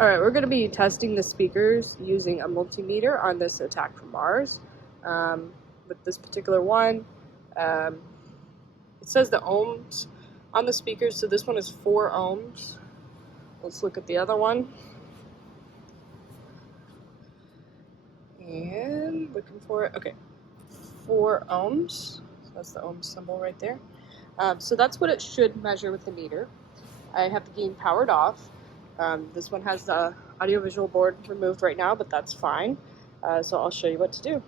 Alright, we're going to be testing the speakers using a multimeter on this Attack from Mars. With this particular one, it says the ohms on the speakers, so this one is 4 ohms. Let's look at the other one. And looking for it. Okay, 4 ohms. So that's the ohm symbol right there. So that's what it should measure with the meter. I have the gain powered off. This one has the audiovisual board removed right now, but that's fine. So I'll show you what to do.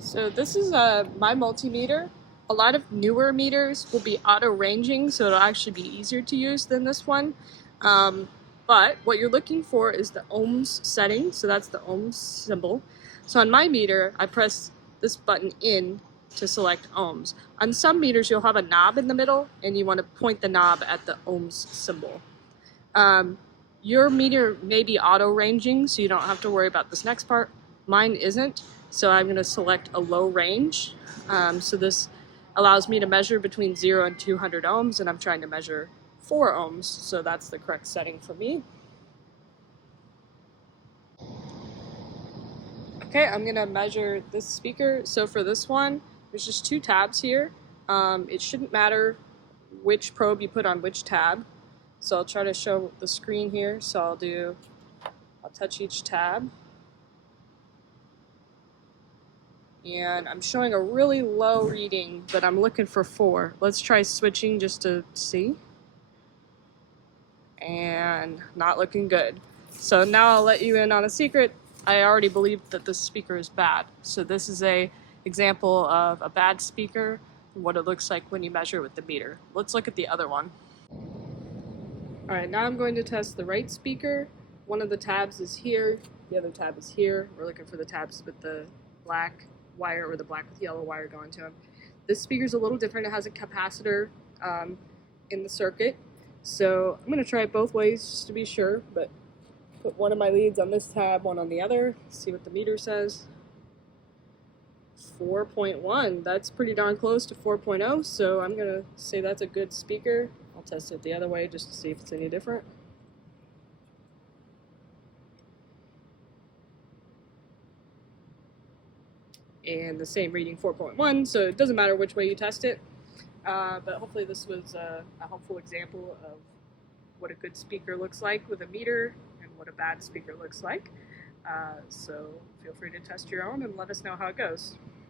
So this is my multimeter. A lot of newer meters will be auto ranging, so it'll actually be easier to use than this one. But what you're looking for is the ohms setting, so that's the ohms symbol. So on my meter, I press this button in to select ohms. On some meters, you'll have a knob in the middle, and you want to point the knob at the ohms symbol. Your meter may be auto ranging, so you don't have to worry about this next part. Mine isn't, so I'm going to select a low range. So this allows me to measure between 0 and 200 ohms, and I'm trying to measure 4 ohms, so that's the correct setting for me. Okay, I'm going to measure this speaker. So for this one, there's just 2 tabs here. It shouldn't matter which probe you put on which tab. So I'll try to show the screen here. So I'll touch each tab. And I'm showing a really low reading, but I'm looking for 4. Let's try switching just to see. And not looking good. So now I'll let you in on a secret. I already believed that this speaker is bad. So this is an example of a bad speaker, and what it looks like when you measure with the meter. Let's look at the other one. Alright, now I'm going to test the right speaker. One of the tabs is here, the other tab is here. We're looking for the tabs with the black wire or the black with yellow wire going to them. This speaker's a little different. It has a capacitor in the circuit. So I'm going to try it both ways just to be sure, but put one of my leads on this tab, one on the other, see what the meter says. 4.1, that's pretty darn close to 4.0, so I'm going to say that's a good speaker. I'll test it the other way just to see if it's any different. And the same reading, 4.1, so it doesn't matter which way you test it. But hopefully this was a helpful example of what a good speaker looks like with a meter and what a bad speaker looks like. So feel free to test your own and let us know how it goes.